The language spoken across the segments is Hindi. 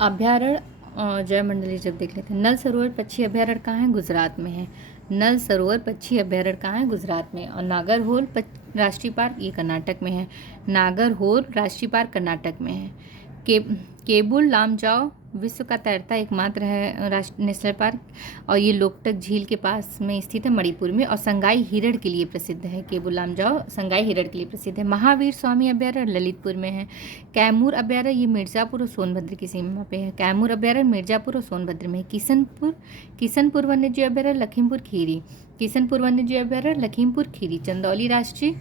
अभ्यारण्य जयमंडली जब देख लेते हैं। नल सरोवर पक्षी अभ्यारण्य कहाँ है? गुजरात में है। नल सरोवर पक्षी अभ्यारण्य कहाँ है? गुजरात में। और नागरहोल राष्ट्रीय पार्क ये कर्नाटक में है। नागरहोल राष्ट्रीय पार्क कर्नाटक में है। केबुल लामजाओ विश्व का तैरता एकमात्र है नेशनल पार्क और ये लोकटक झील के पास में स्थित है मणिपुर में। और संगाई हिरण के लिए प्रसिद्ध है। केबुल लामजाओ संगाई हिरण के लिए प्रसिद्ध है। महावीर स्वामी अभ्यारण्य ललितपुर में है। कैमूर अभ्यारण्य ये मिर्ज़ापुर और सोनभद्र की सीमा पे है। कैमूर अभ्यारण्य मिर्ज़ापुर और सोनभद्र में है। किशनपुर वन्यजीव अभ्यारण्य लखीमपुर खीरी। किशनपुर वन्यजीव अभ्यारण्य लखीमपुर खीरी। चंदौली राष्ट्रीय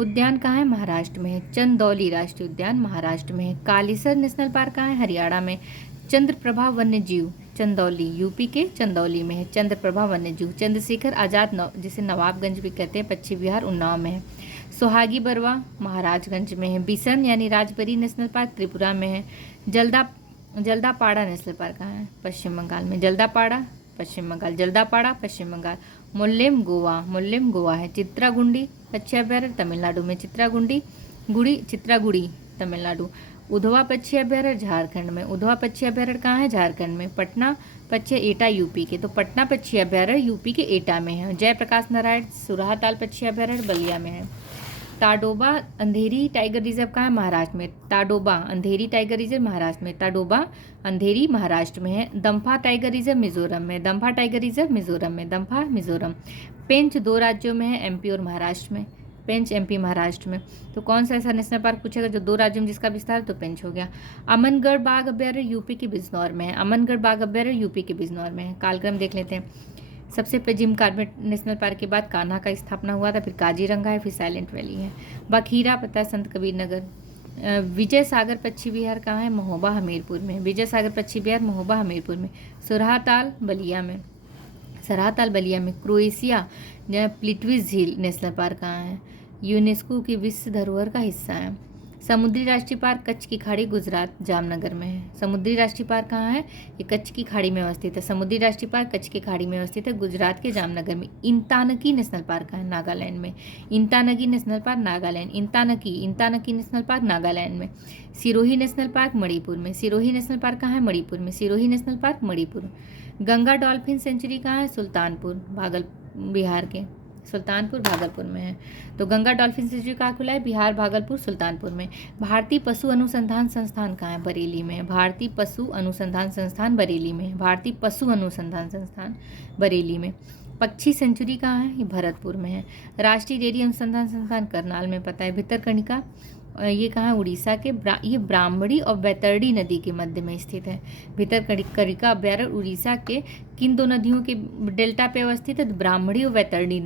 उद्यान कहाँ है? महाराष्ट्र में है। चंदौली राष्ट्रीय उद्यान महाराष्ट्र में है। कालीसर नेशनल पार्क कहाँ है? हरियाणा में। चंद्रप्रभा वन्यजीव चंदौली यूपी के चंदौली में है। चंद्रप्रभा वन्यजीव। चंद्रशेखर आजाद जिसे नवाबगंज भी कहते हैं पश्चिम बिहार उन्नाव में है। सोहागी बरवा महाराजगंज में है। बिसन यानी राजबरी नेशनल पार्क त्रिपुरा में है। जल्दापाड़ा नेशनल पार्क कहाँ है? पश्चिम बंगाल में। जल्दापाड़ा पश्चिम बंगाल। जल्दापाड़ा पश्चिम बंगाल। मुल्लेम गोवा है। चित्रागुंडी पक्षी अभ्यारण्य तमिलनाडु में। चित्रागुड़ी तमिलनाडु। उधवा पक्षी अभ्यारण्य झारखंड में। उधवा पक्षी अभ्यारण्य कहाँ है? झारखंड में। पटना पक्षी एटा यूपी के। तो पटना पक्षी अभ्यारण्य यूपी के एटा में है। जयप्रकाश नारायण सुराहताल पक्षी अभ्यारण्य बलिया में है। ताडोबा अंधेरी टाइगर रिजर्व कहाँ है? महाराष्ट्र में। ताडोबा अंधेरी टाइगर रिजर्व महाराष्ट्र में। ताडोबा अंधेरी महाराष्ट्र में है। दम्फा टाइगर रिजर्व मिजोरम में। दम्फा टाइगर रिजर्व मिजोरम में। दम्फा मिजोरम। पेंच 2 राज्यों में है, एमपी और महाराष्ट्र में। पेंच एमपी महाराष्ट्र में। तो कौन सा ऐसा नेशनल पार्क पूछेगा जो 2 राज्यों में जिसका विस्तार, तो पेंच हो गया। अमनगढ़ बाघ अभ्यारण्य यूपी के बिजनौर में है। अमनगढ़ बाघ अभ्यारण्य यूपी के बिजनौर में है। कालक्रम देख लेते हैं। सबसे पहले जिम कॉर्बेट नेशनल पार्क के बाद कान्हा का स्थापना हुआ था, फिर काजीरंगा है, फिर साइलेंट वैली है। बखीरा पता है संत कबीर नगर। विजय सागर पक्षी विहार कहाँ है? महोबा हमीरपुर में। विजय सागर पक्षी विहार महोबा हमीरपुर में। सुरहाताल बलिया में। क्रोएशिया प्लिट्विस झील नेशनल पार्क कहाँ है? यूनेस्को की विश्व धरोहर का हिस्सा है। समुद्री राष्ट्रीय पार्क कच्छ की खाड़ी गुजरात जामनगर में है। समुद्री राष्ट्रीय पार्क कहाँ है? ये कच्छ की खाड़ी में अवस्थित है। समुद्री राष्ट्रीय पार्क कच्छ की खाड़ी में अवस्थित है, गुजरात के जामनगर में। इंतानकी नेशनल पार्क कहाँ है? नागालैंड में। Intanki national park Nagaland. Intanki national park Nagaland में। सिरोही नेशनल पार्क मणिपुर में। सिरोही नेशनल पार्क कहाँ है? मणिपुर में। Sirohi national park Manipur. Ganga dolphin century कहाँ है? सुल्तानपुर भागलपुर में है। तो गंगा डॉल्फिन सेंचुरी कहाँ खुला है? बिहार भागलपुर सुल्तानपुर में। भारतीय पशु अनुसंधान संस्थान कहाँ है? बरेली में। भारतीय पशु अनुसंधान संस्थान बरेली में। भारतीय पशु अनुसंधान संस्थान बरेली में। पक्षी सेंचुरी कहाँ है? ये भरतपुर में है। राष्ट्रीय डेयरी अनुसंधान संस्थान करनाल में पता है। भितरकनिका ये कहाँ है? उड़ीसा के ये ब्राह्मणी और बैतरणी नदी के मध्य में स्थित है। भितरकनिका अभ्यारण्य उड़ीसा के किन 2 नदियों के डेल्टा पे अवस्थित है? ब्राह्मणी और बैतरणी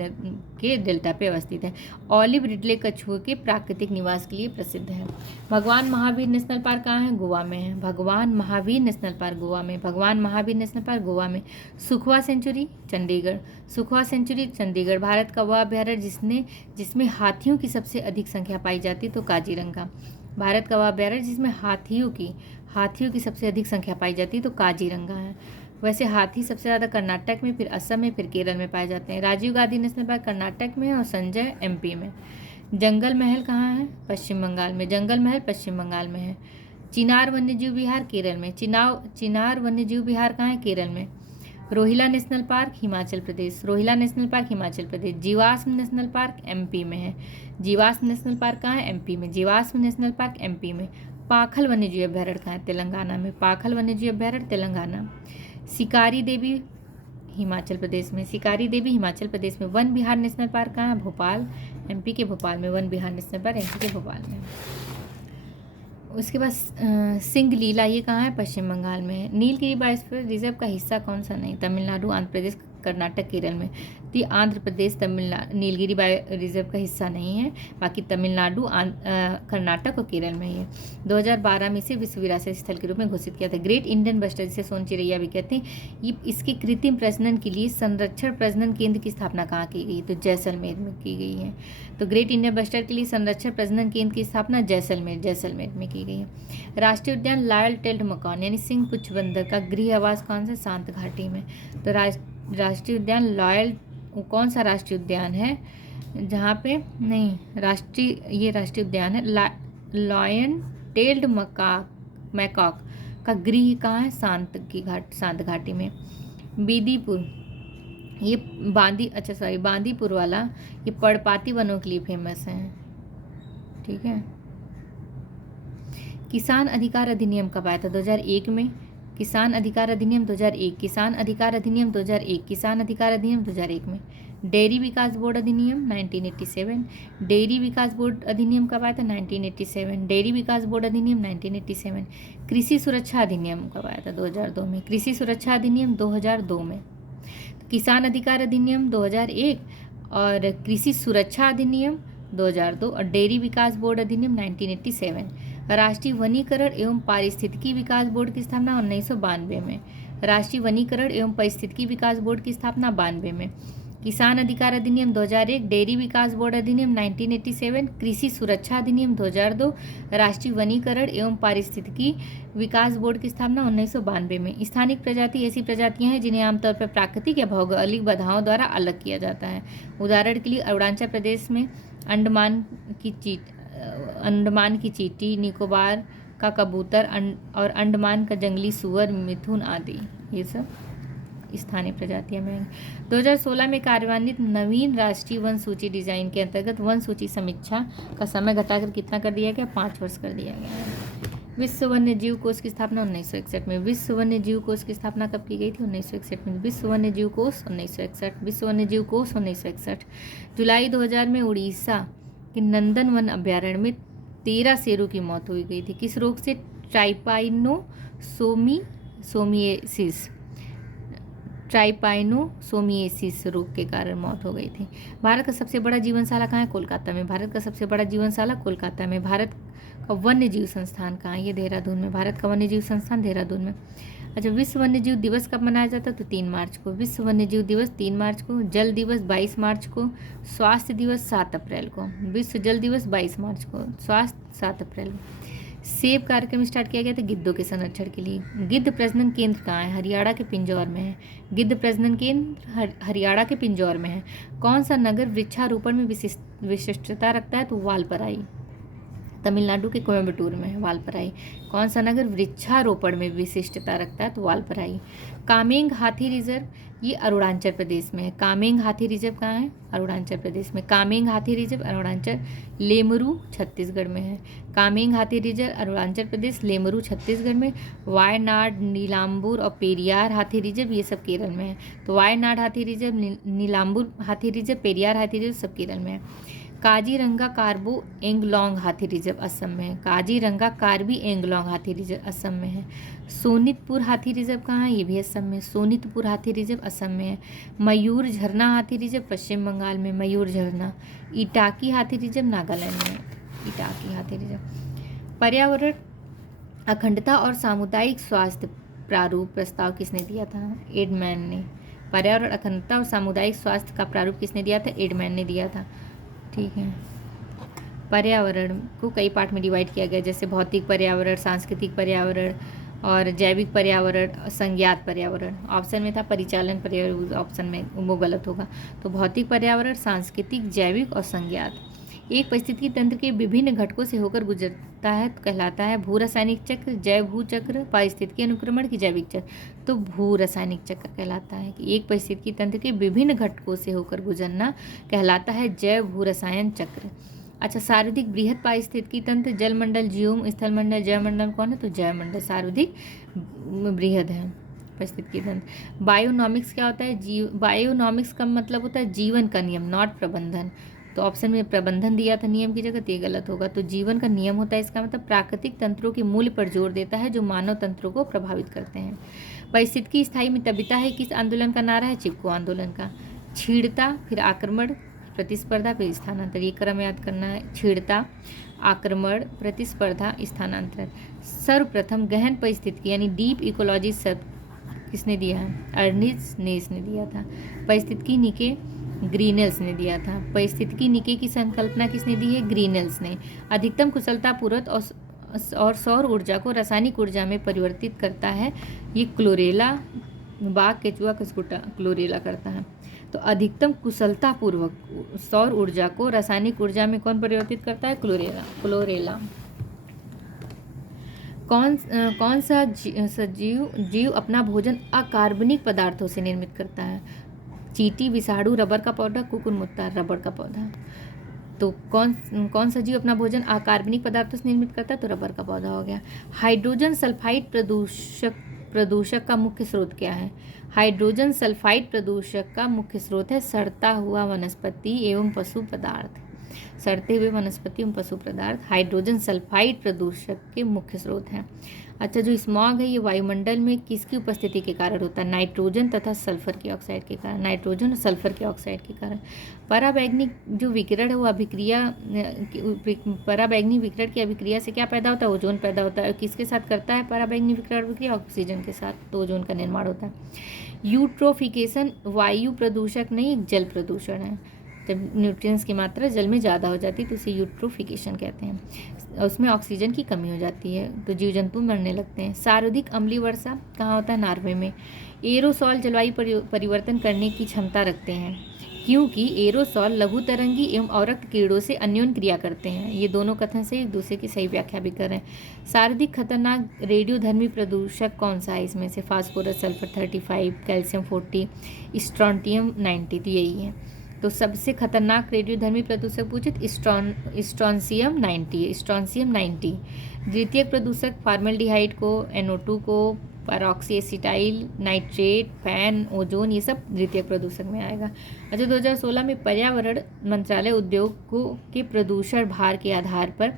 के डेल्टा पे अवस्थित है। ऑलिव रिडले कछुए के प्राकृतिक निवास के लिए प्रसिद्ध है। भगवान महावीर नेशनल पार्क कहाँ है? गोवा में है। भगवान महावीर नेशनल पार्क गोवा में। भगवान महावीर नेशनल पार्क गोवा में। सुखवा सेंचुरी चंडीगढ़। सुखवा सेंचुरी चंडीगढ़। भारत का वह अभ्यारण्य जिसमें हाथियों की सबसे अधिक संख्या पाई जाती है, तो काजीरंगा। भारत का वह अभ्यारण्य जिसमें हाथियों की सबसे अधिक संख्या पाई जाती है, तो काजीरंगा है। वैसे हाथी सबसे ज़्यादा कर्नाटक में, फिर असम में, फिर केरल में पाए जाते हैं। राजीव गांधी नेशनल पार्क कर्नाटक में है और संजय एमपी में। जंगल महल कहाँ है? पश्चिम बंगाल में। जंगल महल पश्चिम बंगाल में है। चिनार वन्यजीव विहार केरल में। चिनार वन्यजीव विहार कहाँ है? केरल में। Rohilla national park Himachal Pradesh. Rohilla national park Himachal Pradesh. जीवाश्म नेशनल पार्क एमपी में है। जीवाश्म नेशनल पार्क कहाँ है? एमपी में। जीवाश्म नेशनल पार्क एमपी में। पाखल वन्यजीव अभ्यारण्य कहाँ है? तेलंगाना में। पाखल वन्यजीव अभ्यारण्य तेलंगाना। शिकारी देवी हिमाचल प्रदेश में। शिकारी देवी हिमाचल प्रदेश में। वन विहार नेशनल पार्क कहाँ है? भोपाल एमपी के भोपाल में। वन विहार नेशनल पार्क एमपी के भोपाल में। उसके बाद सिंगलीला ये कहाँ है? पश्चिम बंगाल में है। नीलगिरी बायोस्फीयर रिजर्व का हिस्सा कौन सा नहीं? तमिलनाडु आंध्र प्रदेश कर्नाटक केरल में। तो आंध्र प्रदेश नीलगिरी बायो रिजर्व का हिस्सा नहीं है, बाकी तमिलनाडु कर्नाटक और केरल में है। 2012 में इसे विश्व विरासत स्थल के रूप में घोषित किया था। ग्रेट इंडियन बस्टर जिसे सोन चिरैया भी कहते हैं, ये इसके कृत्रिम प्रजनन के लिए संरक्षण प्रजनन केंद्र की स्थापना कहाँ की गई? तो जैसलमेर में की गई है। तो ग्रेट इंडियन बस्टर के लिए संरक्षण प्रजनन केंद्र की स्थापना जैसलमेर में की गई है। राष्ट्रीय उद्यान लॉयल टेल्ड मकान यानी सिंह पुच्छ बंदर का गृह आवास कौन सा? शांत घाटी में। तो राष्ट्रीय उद्यान कौन सा राष्ट्रीय उद्यान है जहाँ पे नहीं राष्ट्रीय उद्यान है लॉयन टेल्ड मैकॉक का गृह कहाँ है? शांत घाटी में। बीदीपुर, ये बांदीपुर वाला ये पर्णपाती वनों के लिए फेमस है। ठीक है। किसान अधिकार अधिनियम कब आया था? 2001 में। किसान अधिकार अधिनियम 2001, किसान अधिकार अधिनियम 2001, किसान अधिकार अधिनियम 2001 में। डेयरी विकास बोर्ड अधिनियम 1987, डेयरी विकास बोर्ड अधिनियम कब आया था? 1987, डेयरी विकास बोर्ड अधिनियम 1987। कृषि सुरक्षा अधिनियम कब आया था? 2002 में। कृषि सुरक्षा अधिनियम 2002 में। किसान अधिकार अधिनियम 2001 और कृषि सुरक्षा अधिनियम 2002 और डेयरी विकास बोर्ड अधिनियम 1987। राष्ट्रीय वनीकरण एवं पारिस्थितिकी विकास बोर्ड की स्थापना 1992 में। राष्ट्रीय वनीकरण एवं पारिस्थितिकी विकास बोर्ड की स्थापना 92 में। किसान अधिकार अधिनियम 2001, डेयरी विकास बोर्ड अधिनियम 1987, कृषि सुरक्षा अधिनियम 2002, राष्ट्रीय वनीकरण एवं पारिस्थितिकी विकास बोर्ड की स्थापना 1992 में। स्थानिक प्रजाति ऐसी प्रजातियां हैं जिन्हें आमतौर पर प्राकृतिक या भौगोलिक बाधाओं द्वारा अलग किया जाता है। उदाहरण के लिए अरुणाचल प्रदेश में अंडमान की चींटी, निकोबार का कबूतर और अंडमान का जंगली सूअर, मिथुन आदि, ये सब स्थानीय प्रजातियां में। 2016 में कार्यान्वित नवीन राष्ट्रीय वन सूची डिजाइन के अंतर्गत वन सूची समीक्षा का समय घटाकर कितना कर दिया गया? 5 वर्ष कर दिया गया है। विश्व वन्य जीव कोष की स्थापना 1961 में। विश्व वन्य जीव कोष की स्थापना कब की गई थी? 1961 में। विश्व वन्य जीव कोष 1961, विश्व वन्य जीव कोष 1961। जुलाई 2000 में उड़ीसा के नंदन वन अभ्यारण्य में 13 शेरों की मौत हुई गई थी। किस रोग से? ट्राइपाइनोसोमिएसिस रोग के कारण मौत हो गई थी। भारत का सबसे बड़ा जीवनशाला कहाँ है? कोलकाता में। भारत का सबसे बड़ा जीवनशाला कोलकाता में। भारत का वन्य जीव संस्थान कहाँ है? ये देहरादून में। भारत का वन्य जीव संस्थान देहरादून में। अच्छा, विश्व वन्य जीव दिवस कब मनाया जाता है? तो 3 मार्च को। विश्व वन्य जीव दिवस 3 मार्च को। जल दिवस 22 मार्च को। स्वास्थ्य दिवस 7 अप्रैल को। विश्व जल दिवस 22 मार्च को, स्वास्थ्य 7 अप्रैल। सेब कार्यक्रम स्टार्ट किया गया था गिद्धों के संरक्षण के लिए। गिद्ध प्रजनन केंद्र कहाँ है? हरियाणा के पिंजौर में है। गिद्ध प्रजनन केंद्र हरियाणा के पिंजौर में है। कौन सा नगर वृक्षारोपण में विशिष्टता रखता है? तो वालपराई। तमिलनाडु के कोयम्बटूर में है वालपराई। कौन सा नगर वृक्षारोपण में विशिष्टता रखता है? तो वालपराई। कामेंग हाथी रिजर्व, ये अरुणाचल प्रदेश में है। कामेंग हाथी रिजर्व कहाँ है? अरुणाचल प्रदेश में। कामेंग हाथी रिजर्व अरुणाचल। लेमरू छत्तीसगढ़ में है। कामेंग हाथी रिजर्व अरुणाचल प्रदेश, लेमरू छत्तीसगढ़ में। वायनाड, नीलाम्बूर और पेरियार हाथी रिजर्व ये सब केरल में है। तो वायनाड हाथी रिजर्व, नीलाम्बूर हाथी रिजर्व, पेरियार हाथी रिजर्व सब केरल में है। काजीरंगा कार्बो एंगलोंग हाथी रिजर्व असम में है। काजीरंगा कार्बी एंगलोंग हाथी रिजर्व असम में है। सोनितपुर हाथी रिजर्व कहाँ है? ये भी असम में। सोनितपुर हाथी रिजर्व असम में है। मयूर झरना हाथी रिजर्व पश्चिम बंगाल में। मयूर झरना। इटाकी हाथी रिजर्व नागालैंड में। इटाकी हाथी रिजर्व। पर्यावरण अखंडता और सामुदायिक स्वास्थ्य प्रारूप प्रस्ताव किसने दिया था? एडमैन ने। पर्यावरण अखंडता और सामुदायिक स्वास्थ्य का प्रारूप किसने दिया था? एडमैन ने दिया था। ठीक है। पर्यावरण को कई पार्ट में डिवाइड किया गया, जैसे भौतिक पर्यावरण, सांस्कृतिक पर्यावरण और जैविक पर्यावरण, संज्ञात पर्यावरण। ऑप्शन में था परिचालन पर्यावरण, ऑप्शन में वो गलत होगा। तो भौतिक पर्यावरण, सांस्कृतिक, जैविक और संज्ञात। एक परिस्थितिकी तंत्र के विभिन्न घटकों से होकर गुजरता है तो कहलाता है भू रासायनिक चक्र, जैव भू चक्र, पारिस्थितिकी अनुक्रमण की जैविक चक्र। तो भू रासायनिक चक्र कहलाता है कि एक परिस्थितिकी तंत्र के विभिन्न घटकों से होकर गुजरना कहलाता है जैव भू रसायन चक्र। अच्छा, सर्वाधिक बृहद पारिस्थितिकी तंत्र जलमंडल, जीव स्थलमंडल, जयमंडल कौन है? तो जयमंडल सर्वाधिक बृहद है पारिस्थितिकी तंत्र। बायोनॉमिक्स क्या होता है? बायोनॉमिक्स का मतलब होता है जीवन का नियम, नॉट प्रबंधन। तो ऑप्शन में प्रबंधन दिया था नियम की जगह, तो ये गलत होगा। तो जीवन का नियम होता है, इसका मतलब प्राकृतिक तंत्रों के मूल्य पर जोर देता है जो मानव तंत्रों को प्रभावित करते हैं। पारिस्थितिकी स्थायी मितव्ययिता है किस आंदोलन का नारा है? चिपको आंदोलन का। छीड़ता, फिर आक्रमण, प्रतिस्पर्धा, फिर स्थानांतर, ये क्रम याद करना है। छीड़ता, आक्रमण, प्रतिस्पर्धा, स्थानांतर। सर्वप्रथम गहन परिस्थितिकी यानी डीप इकोलॉजी शब्द किसने दिया है? अर्निस्ट नेस ने दिया था। परिस्थितिकी निके ग्रीनेल्स ने दिया था। परिस्थितिकी निके की संकल्पना किसने दी है? ग्रीनेल्स ने। अधिकतम कुशलतापूर्वक और सौर ऊर्जा को रासायनिक ऊर्जा में परिवर्तित करता है, ये क्लोरेला, बाघ, केचुआ, कस्कुटा क्लोरेला करता है। तो अधिकतम कुशलतापूर्वक सौर ऊर्जा को रासायनिक ऊर्जा में कौन परिवर्तित करता है? क्लोरेला। कौन सा सजीव जीव अपना भोजन अकार्बनिक पदार्थों से निर्मित करता है? चींटी, विषाणु, रबर का पौधा, कुकुरमुत्ता, रबर का पौधा। तो कौन सा जीव अपना भोजन अकार्बनिक पदार्थों से निर्मित करता है? तो रबर का पौधा हो गया। हाइड्रोजन सल्फाइड प्रदूषक का मुख्य स्रोत क्या है? हाइड्रोजन सल्फाइड प्रदूषक का मुख्य स्रोत है सड़ता हुआ वनस्पति एवं पशु पदार्थ। सड़ते हुए वनस्पति एवं पशु पदार्थ हाइड्रोजन सल्फाइड प्रदूषक के मुख्य स्रोत हैं। अच्छा, जो स्मॉग है ये वायुमंडल में किसकी उपस्थिति के कारण होता है? नाइट्रोजन तथा सल्फर की ऑक्साइड के कारण। नाइट्रोजन और सल्फर की ऑक्साइड के कारण। पराबैंगनी जो विकिरण है वो पराबैंगनी विकिरण की अभिक्रिया से क्या पैदा होता है? ओजोन पैदा होता है। किसके साथ करता है पराबैंगनी विकिरण अभिक्रिया? ऑक्सीजन के साथ, तो ओजोन का निर्माण होता है। यूट्रोफिकेशन वायु प्रदूषक नहीं, जल प्रदूषण है। जब न्यूट्रिएंट्स की मात्रा जल में ज़्यादा हो जाती है तो उसे यूट्रोफिकेशन कहते हैं। उसमें ऑक्सीजन की कमी हो जाती है तो जीव जंतु मरने लगते हैं। सर्वाधिक अम्लीय वर्षा कहाँ होता है? नॉर्वे में। एरोसॉल जलवायु परिवर्तन करने की क्षमता रखते हैं क्योंकि एरोसॉल लघु तरंगी एवं अवरक्त कीड़ों से अन्योन्य क्रिया करते हैं। ये दोनों कथन से एक दूसरे की सही व्याख्या भी कर रहे हैं। सर्वाधिक खतरनाक रेडियोधर्मी प्रदूषक कौन सा है? इसमें से फास्फोरस, सल्फर 35, कैल्शियम 40, स्ट्रोंटियम 90, तो यही है। तो सबसे खतरनाक रेडियोधर्मी प्रदूषक पूछे स्ट्रोंसियम 90, स्ट्रोंसियम 90। द्वितीयक प्रदूषक फार्मल्डिहाइड को, NO2 को, परऑक्सी एसिटाइल, नाइट्रेट, फैन, ओजोन, ये सब द्वितीयक प्रदूषक में आएगा। अच्छा, 2016 में पर्यावरण मंत्रालय उद्योगों के प्रदूषण भार के आधार पर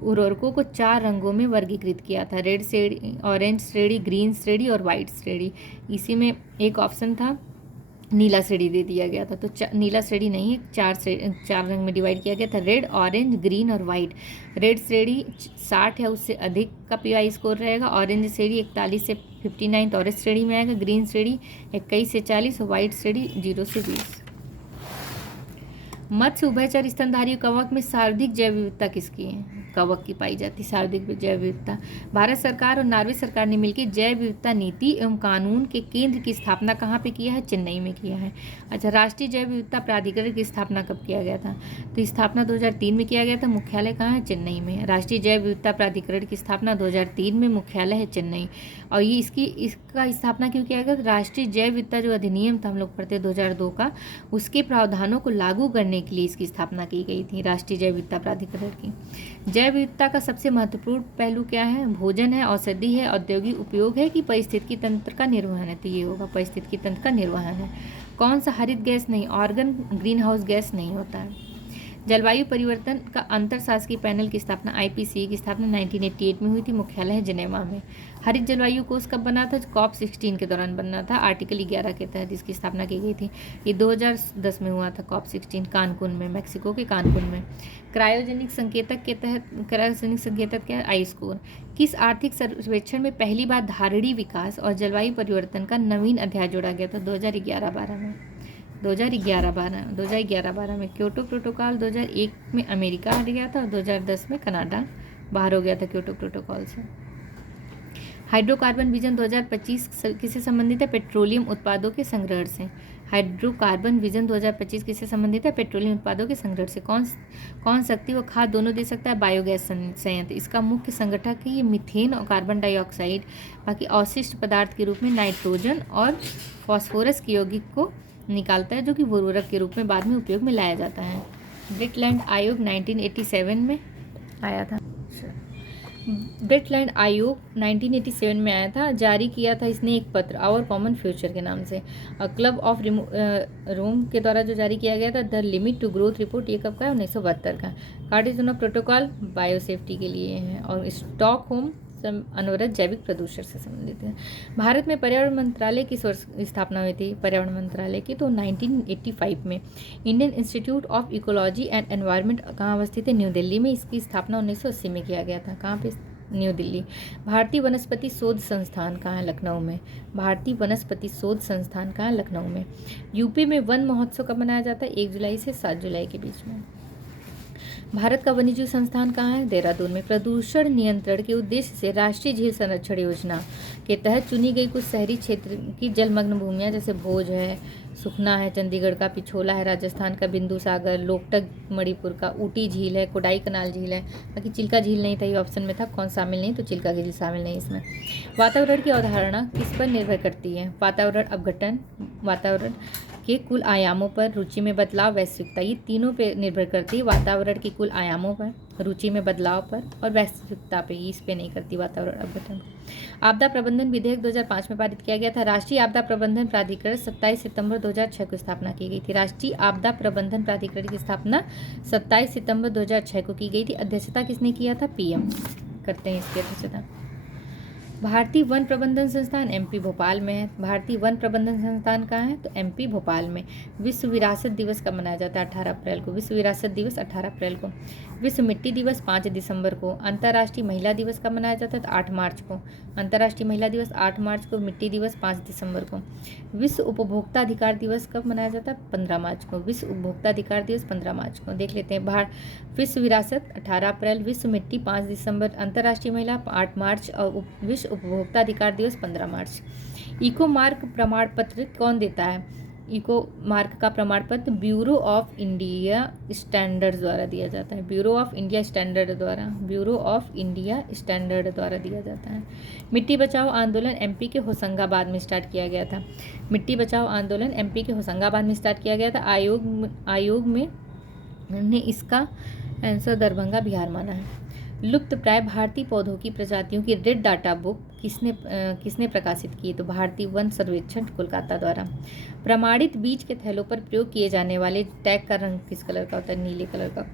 उर्वरकों को 4 रंगों में वर्गीकृत किया था। रेड श्रेणी, ऑरेंज श्रेणी, ग्रीन श्रेणी और वाइट श्रेणी। इसी में एक ऑप्शन था नीला श्रेणी दे दिया गया था, तो नीला श्रेणी नहीं है, 4 रंग में डिवाइड किया गया था। रेड, ऑरेंज, ग्रीन और वाइट। रेड श्रेणी 60 या उससे अधिक का PI स्कोर रहेगा। ऑरेंज श्रेणी 41 से 59 ऑरेंज श्रेणी में आएगा। ग्रीन श्रेणी 21 से 40 और वाइट श्रेणी 0 से 20। मत्स्य, उभयचर, स्तनधारी कवक में सर्वाधिक जैव विविधता किसकी है? कवक की पाई जाती सर्वाधिक जैव विविधता। भारत सरकार और नॉर्वे सरकार ने मिलकर जैव विविधता नीति एवं कानून के केंद्र की स्थापना कहाँ पे किया है? चेन्नई में किया है। अच्छा, राष्ट्रीय जैव विविधता प्राधिकरण की स्थापना कब किया गया था? तो स्थापना 2003 में किया गया था। मुख्यालय कहाँ है? चेन्नई में। राष्ट्रीय जैव विविधता प्राधिकरण की स्थापना 2003 में, मुख्यालय है चेन्नई। और ये इसका स्थापना क्यों किया गया? राष्ट्रीय जैव विविधता जो अधिनियम था हम लोग पढ़ते 2002 का, उसके प्रावधानों को लागू करने के लिए इसकी स्थापना की गई थी, राष्ट्रीय जैव विविधता प्राधिकरण की। जैव विविधता का सबसे महत्वपूर्ण पहलू क्या है? भोजन है, औषधि है, औद्योगिक उपयोग है कि पारिस्थितिकी तंत्र का निर्वहन है? तो ये होगा पारिस्थितिकी तंत्र का निर्वहन है। कौन सा हरित गैस नहीं, ऑर्गन ग्रीन हाउस गैस नहीं होता है? जलवायु परिवर्तन का अंतर शासकीय पैनल की स्थापना IPCC की स्थापना 1988 में हुई थी। मुख्यालय है जिनेवा में। हरित जलवायु कोष कब बना था? COP16 के दौरान बनना था। आर्टिकल 11 के तहत इसकी स्थापना की गई थी। ये 2010 में हुआ था COP16 कानकुन में, मैक्सिको के कानकुन में। क्रायोजेनिक संकेतक के तहत क्रायोजेनिक संकेतक क्या है? I score. किस आर्थिक सर्वेक्षण में पहली बार धारणीय विकास और जलवायु परिवर्तन का नवीन अध्याय जोड़ा गया था? 2011-12 में। 2011-12 में। क्योटो प्रोटोकॉल 2001 में अमेरिका हट गया था और 2010 में कनाडा बाहर हो गया था क्योटो प्रोटोकॉल से। हाइड्रोकार्बन विजन 2025 किससे संबंधित है? पेट्रोलियम उत्पादों के संग्रहण से। हाइड्रोकार्बन विजन 2025 किससे संबंधित है? पेट्रोलियम उत्पादों के संग्रहण से। कौन शक्ति व खाद दोनों दे सकता है? बायोगैस संयंत्र। इसका मुख्य संगठक है ये मीथेन और कार्बन डाइऑक्साइड। बाकी अवशिष्ट पदार्थ के रूप में नाइट्रोजन और फॉस्फोरस की यौगिक को निकालता है जो कि उर्वरक के रूप में बाद में उपयोग में लाया जाता है। ब्रिटलैंड आयोग 1987 में आया था। ब्रिटलैंड आयोग 1987 में आया था। जारी किया था इसने एक पत्र आवर कॉमन फ्यूचर के नाम से। क्लब ऑफ रोम के द्वारा जो जारी किया गया था। The limit to growth report ये कब का है? 1972 का। कार्डिनो प्रोटोकॉल बायोसेफ्टी के लिए है। और स्टॉकहोम अनवरत जैविक प्रदूषण से संबंधित है। भारत में पर्यावरण मंत्रालय किस वर्ष स्थापना हुई थी? पर्यावरण मंत्रालय की तो 1985 में। Indian institute of ecology and environment कहाँ अवस्थित है? न्यू दिल्ली में। इसकी स्थापना 1980 में किया गया था। कहाँ पे? न्यू दिल्ली। भारतीय वनस्पति शोध संस्थान कहाँ है? लखनऊ में। भारतीय वनस्पति शोध संस्थान कहाँ है? लखनऊ में। यूपी में वन महोत्सव कब मनाया जाता है? 1 जुलाई से 7 जुलाई के बीच में। भारत का वन्यजीव संस्थान कहाँ है? देहरादून में। प्रदूषण नियंत्रण के उद्देश्य से राष्ट्रीय झील संरक्षण योजना के तहत चुनी गई कुछ शहरी क्षेत्र की जलमग्न भूमियाँ जैसे भोज है, सुखना है, चंडीगढ़ का पिछोला है, राजस्थान का बिंदु सागर, लोकटक मणिपुर का, ऊटी झील है, कोडाई कनाल झील है। बाकी चिल्का झील नहीं था, ये ऑप्शन में था, कौन शामिल नहीं, तो चिल्का झील शामिल नहीं इसमें। वातावरण की अवधारणा किस पर निर्भर करती है? वातावरण अपघटन, वातावरण के कुल आयामों पर, रुचि में बदलाव, वैश्विकता, ये तीनों पे निर्भर करती है। वातावरण के कुल आयामों पर, रुचि में बदलाव पर और वैश्विकता पे, इस पे नहीं करती वातावरण अपघटन। आपदा प्रबंधन विधेयक 2005 में पारित किया गया था। राष्ट्रीय आपदा प्रबंधन प्राधिकरण 27 सितंबर 2006 को स्थापना की गई थी। राष्ट्रीय आपदा प्रबंधन प्राधिकरण की स्थापना 27 सितंबर 2006 को की गई थी। अध्यक्षता किसने किया था? पीएम करते हैं इसकी अध्यक्षता। भारतीय वन प्रबंधन संस्थान एमपी भोपाल में है। भारतीय वन प्रबंधन संस्थान कहाँ है? तो एमपी भोपाल में। विश्व विरासत दिवस कब मनाया जाता है? 18 अप्रैल को। विश्व विरासत दिवस 18 अप्रैल को। विश्व मिट्टी दिवस 5 दिसंबर को। अंतर्राष्ट्रीय महिला दिवस कब मनाया जाता है? तो 8 मार्च को। अंतर्राष्ट्रीय महिला दिवस 8 मार्च को। मिट्टी दिवस 5 दिसंबर को। विश्व उपभोक्ता अधिकार दिवस कब मनाया जाता है? 15 मार्च को। विश्व उपभोक्ता अधिकार दिवस 15 मार्च को। देख लेते हैं। विश्व विरासत 18 अप्रैल, विश्व मिट्टी 5 दिसंबर, अंतर्राष्ट्रीय महिला 8 मार्च और विश्व उपभोक्ता अधिकार दिवस 15 मार्च। इको मार्क प्रमाण पत्र कौन देता है? इको मार्क का प्रमाण पत्र ब्यूरो ऑफ इंडिया स्टैंडर्ड द्वारा दिया जाता है। ब्यूरो ऑफ इंडिया स्टैंडर्ड द्वारा दिया जाता है। मिट्टी बचाओ आंदोलन एमपी के होशंगाबाद में स्टार्ट किया गया था। मिट्टी बचाओ आंदोलन एमपी के होशंगाबाद में स्टार्ट किया गया था। आयोग में ने इसका आंसर दरभंगा बिहार माना है। लुप्त प्राय भारतीय पौधों की प्रजातियों की रेड डाटा बुक किसने प्रकाशित की? तो भारतीय वन सर्वेक्षण कोलकाता द्वारा। प्रमाणित बीज के थैलों पर प्रयोग किए जाने वाले टैग का रंग किस कलर का होता है? नीले कलर का,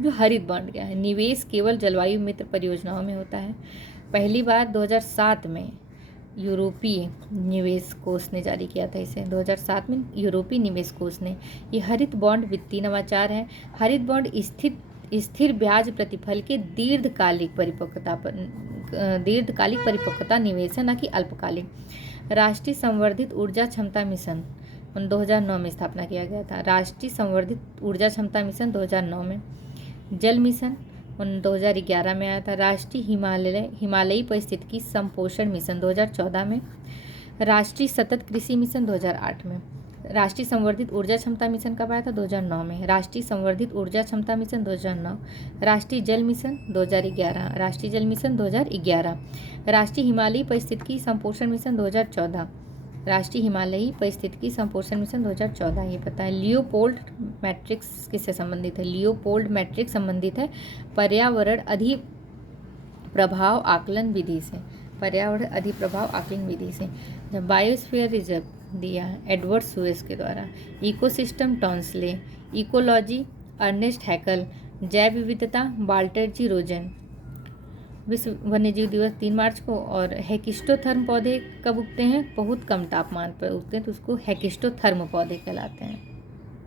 जो हरित बॉन्ड क्या है। निवेश केवल जलवायु मित्र परियोजनाओं में होता है। पहली बार 2007 में यूरोपीय निवेश कोष ने जारी किया था इसे। 2007 में यूरोपीय निवेश कोष ने। ये हरित बॉन्ड वित्तीय नवाचार है। हरित बॉन्ड स्थिर ब्याज प्रतिफल के दीर्घकालिक परिपक्वता निवेश है, न कि अल्पकालिक। राष्ट्रीय संवर्धित ऊर्जा क्षमता मिशन 2009 में स्थापना किया गया था। राष्ट्रीय संवर्धित ऊर्जा क्षमता मिशन 2009 में। जल मिशन 2011 में आया था। राष्ट्रीय हिमालयी परिस्थितिकी संपोषण मिशन 2014 में। राष्ट्रीय सतत कृषि मिशन 2008 में। राष्ट्रीय संवर्धित ऊर्जा क्षमता मिशन कब आया था? 2009 में। राष्ट्रीय संवर्धित ऊर्जा क्षमता मिशन 2009। राष्ट्रीय जल मिशन 2011। राष्ट्रीय जल मिशन 2011। राष्ट्रीय हिमालयी परिस्थितिकी संपोषण मिशन 2014। राष्ट्रीय हिमालयी परिस्थितिकी संपोषण मिशन 2014, ये पता है। लियोपोल्ड मैट्रिक्स किससे संबंधित है? लियोपोल्ड मैट्रिक्स संबंधित है पर्यावरण अधिप्रभाव आकलन विधि से। पर्यावरण अधिप्रभाव आकलन विधि से। जब बायोस्फीयर रिजर्व दिया एडवर्ड सुएस के द्वारा। Ecosystem Tansley. Ecology Ernest Haeckel. जैव विविधता वाल्टर जी रोजन। विश्व वन्यजीव दिवस 3 मार्च को। और हेकिस्टोथर्म पौधे कब उगते हैं? बहुत कम तापमान पर उगते हैं, तो उसको हेकिस्टोथर्म पौधे कहलाते हैं।